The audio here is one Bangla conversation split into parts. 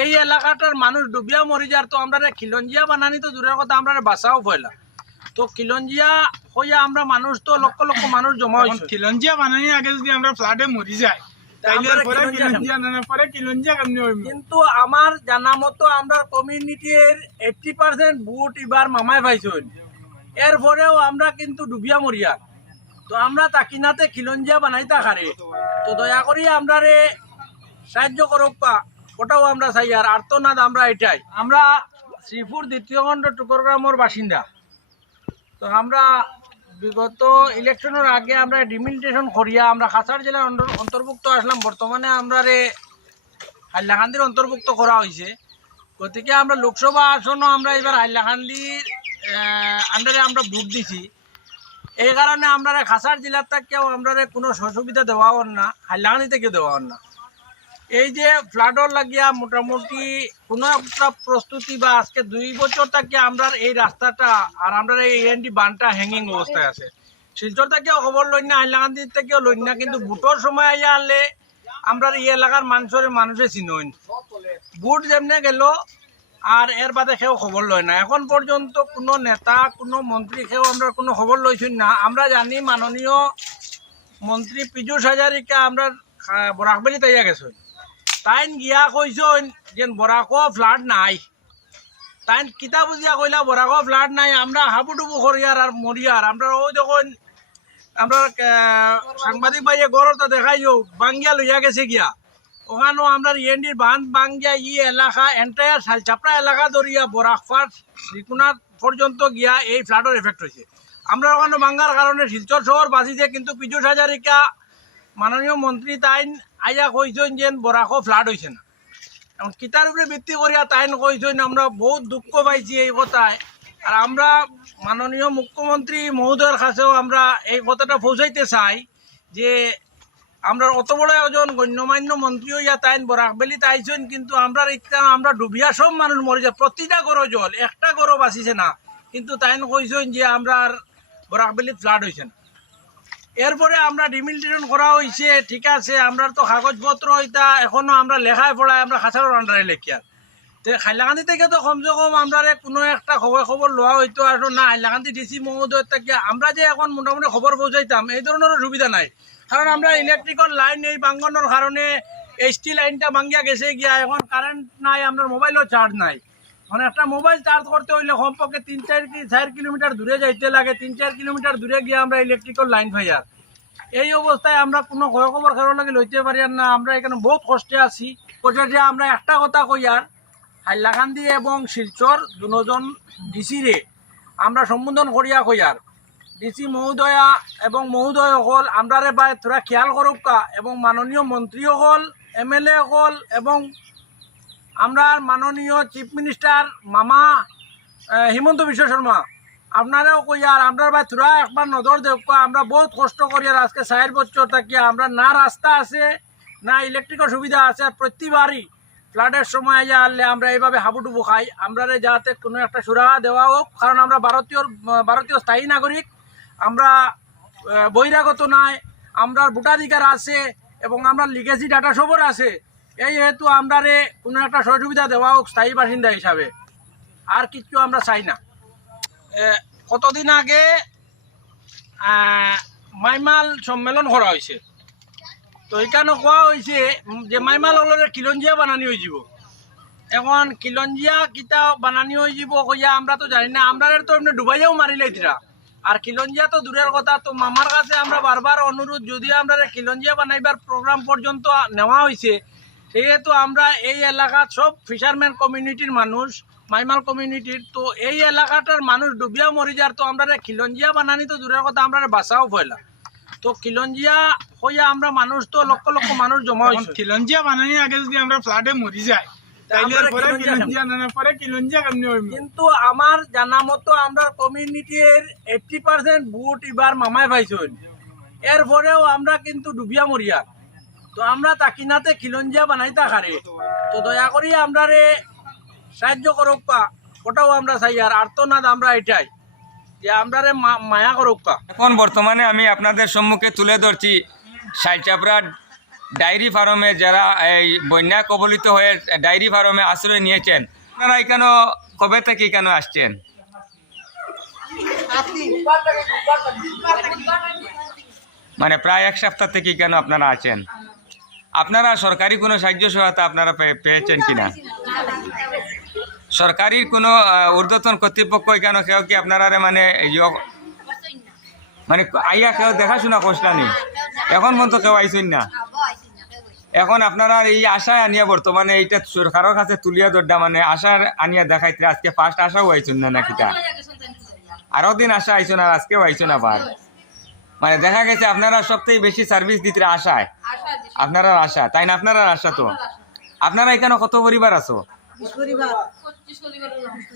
এই এলাকাটার মানুষ ডুবিয়া মরি যার তো আমরা খিলঞ্জিয়া বানানি তো দূরের কথা আমরা বাঁচাও পয়লা তো খিলঞ্জিয়া হইয়া আমরা মানুষ তো লক্ষ লক্ষ মানুষ জমা হয়েছে খিলঞ্জিয়া বানানি আগে যদি আমরা ফ্লাডে মরি যাই কিন্তু আমার জানা মতো আমরা কমিউনিটির এইটটি পার্সেন্ট বুট এবার মামায় পাইছেন। এরপরেও আমরা কিন্তু ডুবিয়া মরিয়া। তো আমরা তাকিনাতে খিলঞ্জিয়া বানাইতা খারে। তো দয়া করি আমরা সাহায্য করুক পা। ওটাও আমরা চাই, আর আর্তনাদ আমরা এটাই। আমরা শ্রীপুর দ্বিতীয় খণ্ড টুকরগ্রামের বাসিন্দা। তো আমরা বিগত ইলেকশনের আগে আমরা ডিমিলিটেশন করিয়া আমরা খাসার জেলার অন্তর- অন্তর্ভুক্ত আসলাম। বর্তমানে আমরা রে হাইলাকান্দির অন্তর্ভুক্ত করা হয়েছে গতিকে আমরা লোকসভা আসনও আমরা এবার হাইলাকান্দির আন্ডারে আমরা ভোট দিছি। এই কারণে আমরা খাসার জেলার থেকেও আমরা কোনো সুবিধা দেওয়া হন না, হাইলাকান্দি থেকে দেওয়া হন না। এই যে ফ্লাডর লাগিয়া মোটামুটি কোনো একটা প্রস্তুতি বা আজকে দুই বছর থেকে আমরা এই রাস্তাটা আর আমরা এই এনডি বানটা হ্যাঙ্গিং অবস্থায় আছে। শিলচর থেকেও খবর লই না হাইলাকান্দি থেকেও লই না কিন্তু ভোটর সময় আইয়া আনলে আমরা এই এলাকার মানুষের মানুষে চিনইন বুট যেমনে গেল আর এর বাদে কেউ খবর লয় না। এখন পর্যন্ত কোনো নেতা, কোনো মন্ত্রী কেউ আমরা কোনো খবর লইছেন না। আমরা জানি মাননীয় মন্ত্রী পীযুষ হাজারিকা আমরা বরাকবেলি তাইয়া গেছেন তাইন গিয়া কইছন যে বরাকো ফ্লাড নাই। তাইন কিতা বুঝিয়া কইলা বরাকো ফ্লাড নাই, আমরা হাবুডুবু করিয়ার আর মরিয়ার আমরা ওই যখন আমরা সাংবাদিক ভাইয়ে গড়টা দেখাইও বাঙ্গিয়া লইয়া গেছে গিয়া। ওখানেও আমরা ইএনডির বাঁধ বাঙ্গিয়া ই এলাকা এন্টায়ার চাপড়া এলাকা ধরিয়া বরাকপাট শ্রীকুনাথ পর্যন্ত গিয়া এই ফ্লাডের এফেক্ট হয়েছে আমরা ওখানে বাঙ্গার কারণে শিলচর শহর বাঁচিছে, কিন্তু পীযুষ হাজারিকা মাননীয় মন্ত্রী তাইন আইয়া কইছেন যে বরাকো ফ্লাড হয়েছে না। এখন কিতার উপরে ভিত্তি করিয়া তাইন কইছেন আমরা বহুত দুঃখ পাইছি এই কথায় আর আমরা মাননীয় মুখ্যমন্ত্রী মহোদয়ের কাছেও আমরা এই কথাটা পৌঁছাইতে চাই যে আমরা অত বড় একজন গণ্যমান্য মন্ত্রী হইয়া তাইন বরাকবেলি তাইছেন, কিন্তু আমরা ইত্যা আমরা ডুবিয়া সব মানুষ মরে যায় প্রতিটা গরো জল, একটা গরো বাঁচিছে না। কিন্তু তাইন কইছেন যে, আমরা আর বরাকবেলি ফ্লাড হয়েছে না। এরপরে আমরা ডিমিলিটেশন করা হয়েছে ঠিক আছে আমরা তো কাগজপত্র এটা এখনও আমরা লেখায় পড়ায় আমরা খাসার আন্ডারে লেখিয়ার তে হাইলাকান্দি থেকে তো কমসে কম আমরা কোনো একটা খবর খবর লওয়া হইতো আর না, হাইলাকান্দি ডিসি মহোদয় থেকে আমরা যে এখন মোটামুটি খবর পৌঁছাইতাম, এই ধরনের সুবিধা নাই। কারণ আমরা ইলেকট্রিক্যাল লাইন এই বাঙ্গানোর কারণে এইচটি লাইনটা ভাঙ্গিয়া গেছে গিয়া, এখন কারেন্ট নাই আমরা মোবাইলও চার্জ নাই। মানে একটা মোবাইল চার্জ করতে হইলে কমপক্ষে তিন, চার চার কিলোমিটার দূরে যাইতে লাগে। তিন, চার কিলোমিটার দূরে গিয়ে আমরা ইলেকট্রিক্যাল লাইন পাই আর। এই অবস্থায় আমরা কোনো খবর খবর কারও লাগে লইতে পারি আর না, আমরা এখানে বহুত কষ্টে আছি। কোথা যে আমরা একটা কথা কই আর, হাইলাকান্দি এবং শিলচর দুজন ডিসিরে আমরা সম্বোধন করিয়া কই আর। ডিসি মহোদয়া এবং মহোদয় হল আমরা রে বা থোড়া খেয়াল করুকা এবং মাননীয় মন্ত্রী হল এম এল এ হল এবং আমরা মাননীয় চিফ মিনিস্টার মামা হিমন্ত বিশ্ব শর্মা, আপনারাও কই আর আমরা ভাই থোড়া একবার নজর দেখ আমরা বহুত কষ্ট করি আর আজকে চার বছর থাকি, আমরা না রাস্তা আছে, না ইলেকট্রিকের সুবিধা আছে, আর প্রতিবারই ফ্লাডের সময় আইয়া আনলে আমরা এইভাবে হাবুডুবু খাই। আমরা যাতে কোনো একটা সুরাহা দেওয়া হোক, কারণ আমরা ভারতীয় ভারতীয় স্থায়ী নাগরিক, আমরা বহিরাগত নাই আমরা ভোটাধিকার আছে এবং আমরা লিগেসি ডাটা সবর আছে। এই হেতু আমরা রে কোনো একটা সহযোগিতা দেওয়া হোক স্থায়ী বাসিন্দা হিসাবে, আর কিছু আমরা চাই না। কতদিন আগে মাইমাল সম্মেলন করা হয়েছে। তো এখানে কোয়া হয়েছে যে মাইমাল হলরে কিলঞ্জিয়া বানানি হয়ে যাব। এখন খিলঞ্জিয়া কিতা বানানি হয়ে যাব কইয়া আমরা তো জানি না, আমরা তো এমনি ডুবাইয়াও মারিলে এটিরা আর খিলঞ্জিয়া তো দূরের কথা, তো মামার কাছে আমরা বারবার অনুরোধ, যদি আমরা কিলঞ্জিয়া বানাইবার প্রোগ্রাম পর্যন্ত নেওয়া হয়েছে সেহেতু আমরা এই এলাকার সব ফিশারম্যান কমিউনিটির মানুষ মাইমাল কমিউনিটির তো এই এলাকাটার মানুষ ডুবিয়া মরি যার তো আমরা খিলঞ্জিয়া বানানি তো দূরের কথা আমরা বাঁচাও পয়লা তো খিলঞ্জিয়া হইয়া আমরা মানুষ তো লক্ষ লক্ষ মানুষ জমা হয়েছে খিলঞ্জিয়া বানানি আগে যদি আমরা ফ্লাডে মরি যাই কিন্তু আমার জানা মতো আমরা কমিউনিটির এইটটি পার্সেন্ট বুট এবার মামায় পাইছেন এরপরেও আমরা কিন্তু ডুবিয়া মরিয়া। তো আমরা তাকিনাতে খিলঞ্জিয়া বানাইতা খারে তো দয়া করি আমরা রে সাহায্য করুক পা, ওটাও আমরা চাই, আর আর্তনাদ আমরা এটাই, যে আমরা রে মায়া করুক পা। এখন বর্তমানে আমি আপনাদের সম্মুখে তুলে ধরছি সাইচাপড়া ডায়েরি ফার্মে যারা এই বন্যা কবলিত হয়ে ডায়েরি ফার্মে আশ্রয় নিয়েছেন, আপনারা এখানে কবে থেকে কেন আসছেন? মানে প্রায় এক সপ্তাহ থেকে কেন আপনারা আছেন? আপনারা সরকারি কোনো সাহায্য সহায়তা আপনারা পেয়েছেন কিনা? সরকারির কোনো ঊর্ধ্বতন কর্তৃপক্ষ এখানে কেউ কি আপনারা মানে মানে আইয়া কেউ দেখাশোনা করছিলানি এখন পর্যন্ত কেউ আইসেন না? এখন আপনারা এই আশায় আনিয়া বর্তমানে এইটা সরকারের কাছে তুলিয়া দরডা মানে আশার আনিয়া দেখাইতে আজকে ফার্স্ট আশাও আইসুন না নাকিটা আরও দিন আশা আইসুন আর আজকেও আইসুন আবার? মানে দেখা গেছে আপনারা সবথেকে বেশি সার্ভিস দিতে আশায় আপনারা আশা তাই না? আপনারা আশা তো? আপনারা এখানে কত পরিবার আছো?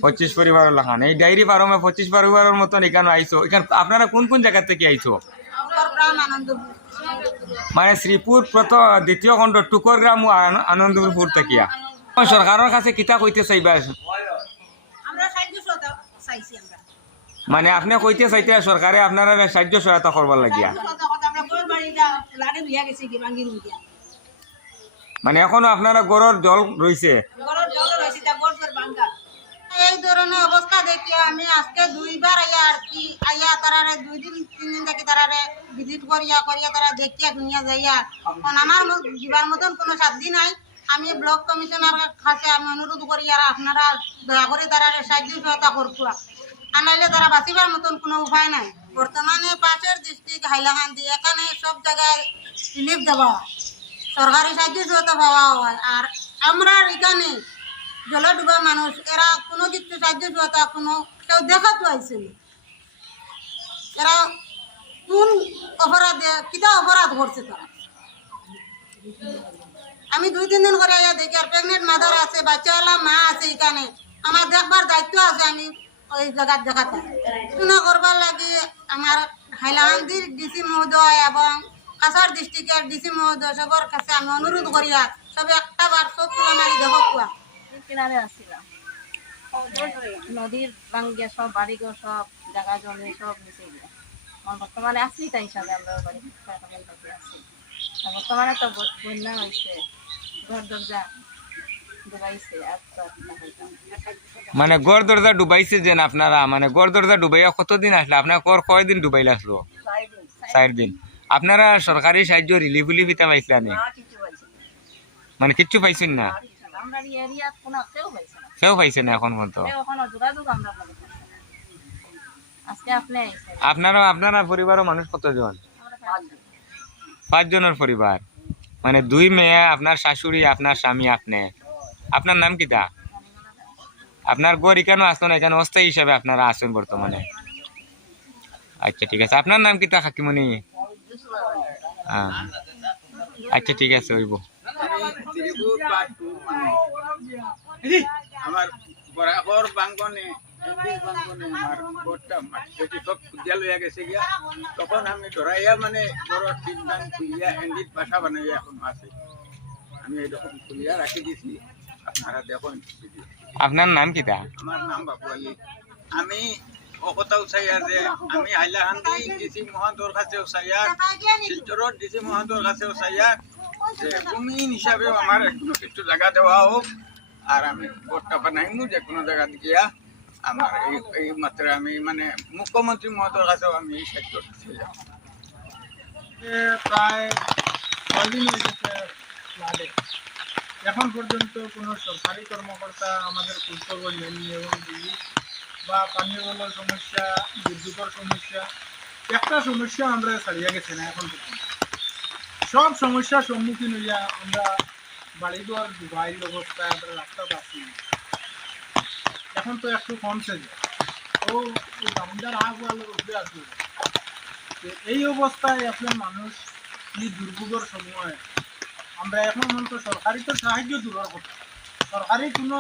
পঁচিশ পরিবার লাখান এই ডায়েরি ফার্মে পঁচিশ পরিবারের মতন এখানে আইছো। এখানে আপনারা কোন কোন জায়গা থেকে আইছো? মানে শ্রীপুর প্রথ দ্বিতীয় খণ্ড টুকর গ্রাম ও আন- আনন্দপুর থেকে। সরকারের কাছে কিতা কইতে চাইবা? আমরা সাহায্য সহায়তা চাইছি আমরা। মানে আপনি কইতে চাইতে সরকারে আপনারা সাহায্য সহায়তা করবার লাগিয়া। গেছি কি ভাঙ্গি মানে এখনও আপনারা গড়ের জল রইছে? ঘরের জল রয়েছে তা গড় ভাঙ্গা এই ধরনের অবস্থা দেখে আমি আজকে দুইবার আইয়া আর কি আইয়া তারারে দুই দিন তিন দিন থেকে তারারে ভিজিট করিয়া করিয়া তারা দেখিয়া দুনিয়া যাইয়া। কারণ আমার যাবার মতন কোনো সাধ্য নাই। আমি ব্লক কমিশনার কাছে আমি অনুরোধ করি আর আপনারা দয়া করে তারারে সাহায্য সহায়তা করতুয়া আর নাইলে তারা বাঁচিবার মতন কোনো উপায় নাই। বর্তমানে পাশের ডিস্ট্রিক্ট হাইলাকান্দি এখানে সব জায়গায় রিলিফ দেওয়া হয় সরকারি সাহায্য সহায়তা পাওয়া হয়। আর আমরা এখানে জলে ডুবা মানুষ এরা কোনো কিছু সাহায্য সহায়তা কোনো কেউ দেখাতো আইছে না। এরা কোন অপরাধে কিতা অপরাধ করছে তারা আমি দুই, তিন দিন করে দেখি আর প্রেগনেন্ট মাদার আছে বাচ্চাওয়ালা মা আছে এখানে আমার দেখবার দায়িত্ব আছে আমি ওই জায়গার দেখাতে শুনা করবার লাগি আমার হাইলাকান্দির ডিসি মহোদয় এবং কাছাড় ডিস্ট্রিক্টের ডিসি মহোদয় সবার কাছে আমি অনুরোধ করিয়া সবে একটা বার সব তুলা মারি দেখো কুয়া কিনারে আসছিলাম নদীর ভাঙ্গিয়া সব বাড়িঘর সব জায়গা জমি সব মিশে গিয়া বর্তমানে আছি তাই হিসাবে আমরা বাড়ি আছি। বর্তমানে তো বন্যা হয়েছে ঘর দরজা ডুবাইছে আর তো আর কি হইতাম। মানে গড় দরজা ডুবাইছে যেন আপনারা মানে গড় দরজা ডুবাইয়া কতদিন আসলে আপনার কর কয়দিন ডুবাইলে আসলো চার দিন আপনারা সরকারি সাহায্য রিলিফ উলিফ ইতা পাইছিলেন মানে কিচ্ছু পাইছেন না? কেউ পাইছে না। না। এখন পর্যন্ত? না। আপনারা আপনারা পরিবারের মানুষ কতজন। পাঁচজনের পরিবার। মানে দুই মেয়ে আপনার শাশুড়ি আপনার স্বামী আপনি? আপনার নাম কিতা আপনার গড় এখানে আসতো না? এখানে অস্থায়ী হিসাবে আপনারা আসেন বর্তমানে। আচ্ছা ঠিক আছে। আপনার নাম কিতা কাকিমণি? হ্যাঁ। আচ্ছা ঠিক আছে, হইব। আমার বরাবর বাঙ্গনে আমার গোটটা খুঁজিয়া গেছে গিয়া। তখন আমি ধরাইয়া মানে বড় তিন দান বানাইয়া এখন আছে আমি এরকম খুলিয়া রাখি দিছি। আপনারা দেখুন। আপনার নাম কিতা আমার নাম বাবু আলী। আমি অকতা উচাইয়া যে আমি হাইলাহান্দি ডিসি মহাদর কাছে উচাইয়া শিলচরের ডিসি মহাদর কাছে উচাইয়া যে জমিন হিসাবে আমার কোনো কিছু জায়গা দেওয়া হোক আর আমি ভোটটা বানাইমু যে কোনো জায়গা গিয়া আমার এই এই মাত্র আমি মানে মুখ্যমন্ত্রী মহোদয়ের কাছেও আমি এই সাহায্য চাইলাম প্রায় ছদিন হয়ে গেছে ফ্লাডে এখন পর্যন্ত কোনো সরকারি কর্মকর্তা আমাদের খোঁজখবর নেয়নি এবং বা পানীয় জলের সমস্যা, বিদ্যুতের সমস্যা, একটা সমস্যা আমরা ছাড়িয়া গেছে না এখন পর্যন্ত। সব সমস্যার সম্মুখীন হইয়া আমরা বাড়িঘর ডুবাইল অবস্থা, আমরা রাস্তা পাচ্ছি। এখন তো একটু কমছে যে ও দামদার আগ ওয়ালের উপরে আসবে এই অবস্থায় এখন মানুষ এই দুর্ভোগের সময় আমরা এখন মনে তো সরকারি তো সাহায্য দূরের কথা সরকারি কোনো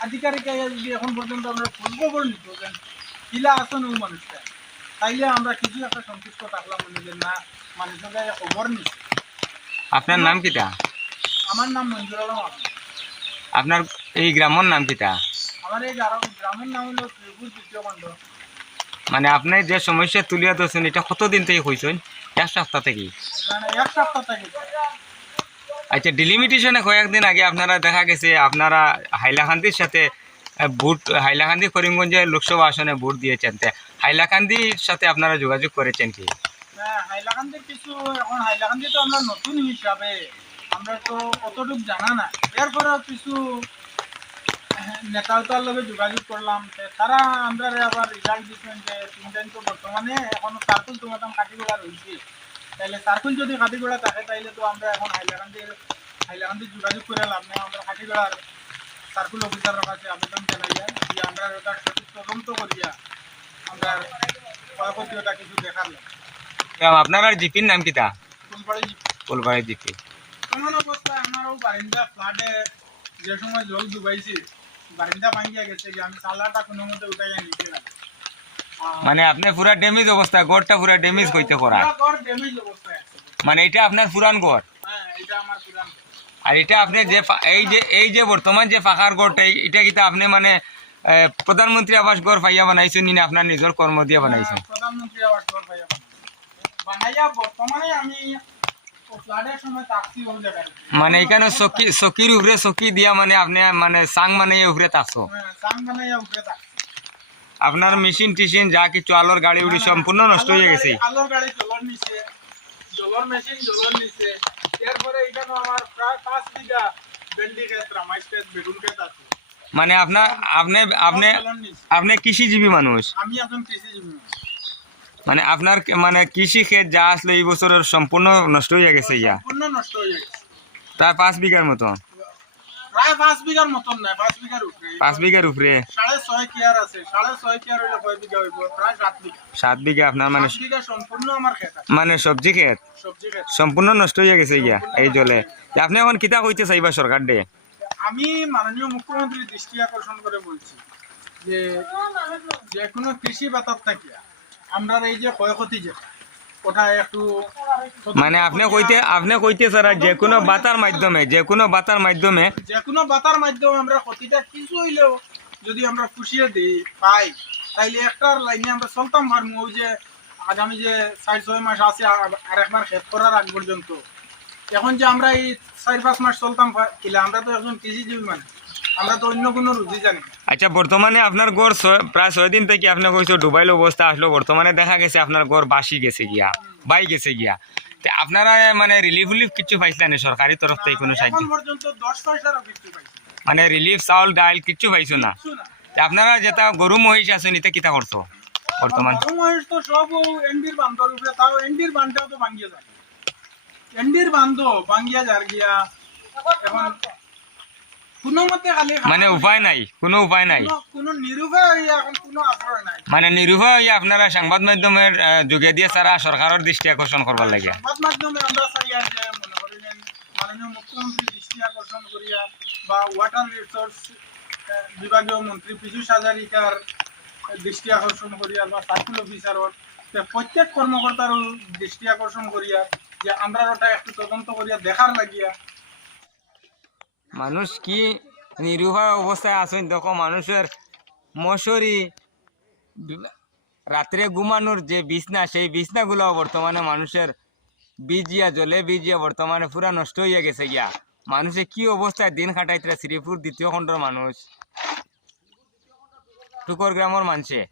আধিকারিক যদি এখন পর্যন্ত আমরা খোঁজখবর নিত যে কিলা আসন ও মানুষটা তাইলে আমরা কিছু একটা সন্তুষ্ট থাকলাম মনে যে না মানুষের গায়ে খবর নিচ্ছে। আপনার নাম কিতা আমার নাম মঞ্জুর আলম। আপনার এই গ্রামের নাম কিতা আমার এই গ্রামের নাম হলো ত্রিভুজ দ্বিতীয় খণ্ড মানে আপনি যে সমস্যা তুলিয়া ধরছেন এটা কতদিন থেকে হয়েছেন এক সপ্তাহ থেকে? এখানে এক সপ্তাহ থেকে। আচ্ছা ডিলিমিটেশনে কয়েকদিন আগে আপনারা দেখা গেছে, আপনারা হাইলাকান্দির সাথে ভোট, হাইলাকান্দি করিমগঞ্জে লোকসভা আসনে ভোট দিয়েছেন। হাইলাকান্দির সাথে আপনারা যোগাযোগ করেছেন কি? কিছু, এখন হাইলাকান্দি তো আমরা নতুন আমরা তো এরপরেও কিছু যোগাযোগ করলাম তারা আমরা আবার বর্তমানে, এখন তাইলে সার্কুল যদি কাটিগোড়া থাকে তাইলে তো আমরা এখন হাইলাকান্দির হাইলাকান্দির যোগাযোগ করে লাভ নেই। আমরা কাটিগোড়ার সার্কুল অফিসারের কাছে আবেদন জানাইয়া যে আমরা ওটা সঠিক তদন্ত করিয়া আমরা ক্ষয়ক্ষতিটা কিছু দেখার লাগে। আপনার আর জিপির নাম কিতা? কোন পাড়ে ফুলবাড়ি জিপি। এমন অবস্থায় আমারও বারিন্দা ফ্লাডে যে সময় জল ডুবাইছি বারিন্দা ভাঙ্গিয়া গেছে যে আমি চালাটা কোনো মতে উঠাইয়া নিতে পারি মানে আপনি পুরা ড্যামেজ অবস্থা গড়টা পুরা ড্যামেজ কইতে করা। ঘর মানে এটা আপনার পুরান গড়। হ্যাঁ পুরান ঘর। আর এটা আপনি যে এই যে এই যে বর্তমান যে ফাঁকার গড়টা এটা কিতা আপনি মানে প্রধানমন্ত্রী আবাস গড় পাইয়া বানাইছেন নি না আপনার নিজের কর্ম দিয়ে বানাইছেন? হ্যাঁ, প্রধানমন্ত্রী আবাস ঘর পাইয়া বানাইয়া। বানাইয়া বর্তমানে আমি ফ্লাডের সময় তাকছি ওই জায়গায়। মানে এখানে চকি চকির উপরে চকি দিয়া মানে আপনি মানে সাং মানে উপরে থাকছো আপনার মেশিন টিশিন যা কিছু আলোর গাড়ি উড়ি সম্পূর্ণ নষ্ট হয়ে গেছে। আলোর গাড়ি জলর নিচে জলর মেশিন জলর নিচে এরপরে এখানে আমার প্রায় পাঁচ বিঘা ভেন্ডি ক্ষেত রামাইশ ক্ষেত বেগুন ক্ষেত আছে। মানে আপনার আপনি আপনি আপনি কৃষিজীবী মানুষ। আমি এখন কৃষিজীবী মানে আপনার মানে কৃষি ক্ষেত যা আসলো এই বছরের সম্পূর্ণ নষ্ট হয়ে গেছে ইয়া। সম্পূর্ণ নষ্ট হয়ে গেছে। প্রায় পাঁচ বিঘার মতো। প্রায় পাঁচ বিঘার মতন নাই পাঁচ বিঘার উপরে। পাঁচ বিঘার উপরে? সাড়ে ছয় কেয়ার আছে সাড়ে ছয় কেয়ার হইলে কয় বিঘা হইব? প্রায় সাত বিঘা। সাত বিঘা আপনার মানে বিঘা সম্পূর্ণ আমার আছে। মানে সবজি খেত সবজি ক্ষেত। সম্পূর্ণ নষ্ট হয়ে গেছে ইয়া এই জলে। আপনি এখন কিতা কইতে চাইবা সরকার দে আমি মাননীয় মুখ্যমন্ত্রীর দৃষ্টি আকর্ষণ করে বলছি যে যে কোনো কৃষি বাতার থাকিয়া আমরা এই যে ক্ষয়ক্ষতি যেটা ওটা একটু মানে আপনি কইতে আপনি কইতে স্যার যে কোনো বাতার মাধ্যমে যে কোনো বাতার মাধ্যমে যে কোনো বাতার মাধ্যমে আমরা ক্ষতিটা কিছু হইলেও যদি আমরা পুষিয়ে দিই পাই তাইলে একটার লাইনে আমরা চলতাম পারব ওই যে আগামী যে চার ছয় মাস আছে আর- একবার খেত করার আগ পর্যন্ত। এখন যে আমরা এই চার পাঁচ মাস চলতাম কিলে আমরা তো একজন কৃষিজীবী মানুষ আমরা তো অন্য কোনো রুজি জানি আচ্ছা বর্তমানে আপনার গড় প্রায় ছয় দিন থেকে আপনি কইছো ডুবাইল অবস্থা আসলো বর্তমানে দেখা গেছে আপনার গড় বাসি গেছে গিয়া। বাই গেছে গিয়া। আপনারা মানে রিলিফ উলিফ কিছু পাইছিলেন সরকারি তরফ থেকে কোনো সাহায্য? মানে রিলিফ চাউল ডাল কিচ্ছু পাইছো না? আপনারা যেটা গরু মহিষ আছেন এটা কিতা করছ বর্তমান? গরু মহিষ তো সব এন্ডির বান্ধর উপরে তাও এন্ডির বান্ধটাও তো ভাঙ্গিয়ে যায়। এন্ডির বান্ধ ভাঙ্গিয়া যার গিয়া এখন মানে উপায় নাই কোনো উপায় নাই। মানে নিরুপায় হইয়া আপনারা সংবাদ মাধ্যমের যোগে দিয়ে সারা সরকারের দৃষ্টি আকর্ষণ করবার লাগে। মনে করিয়া বা ওয়াটার রিসোর্স বিভাগীয় মন্ত্রী পীযুষ হাজারিকার দৃষ্টি আকর্ষণ করিয়া বা সার্কুল অফিসারর প্রত্যেক কর্মকর্তার দৃষ্টি আকর্ষণ করিয়া যে আমরা ওটা একটু তদন্ত করিয়া দেখার লাগিয়া মানুষ কি নিরুপায় অবস্থায় আছেন? দেখো, মানুষের মশারি, রাত্রে ঘুমানোর যে বিছনা, সেই বিছনাগুলো বর্তমানে মানুষের বিজিয়া, জলে বিজিয়া বর্তমানে পুরা নষ্ট হয়ে গেছে গিয়া। মানুষে কি অবস্থায় দিন কাটাইতে শ্রীপুর দ্বিতীয় খণ্ডর মানুষ। টুকর গ্রামের মানুষে।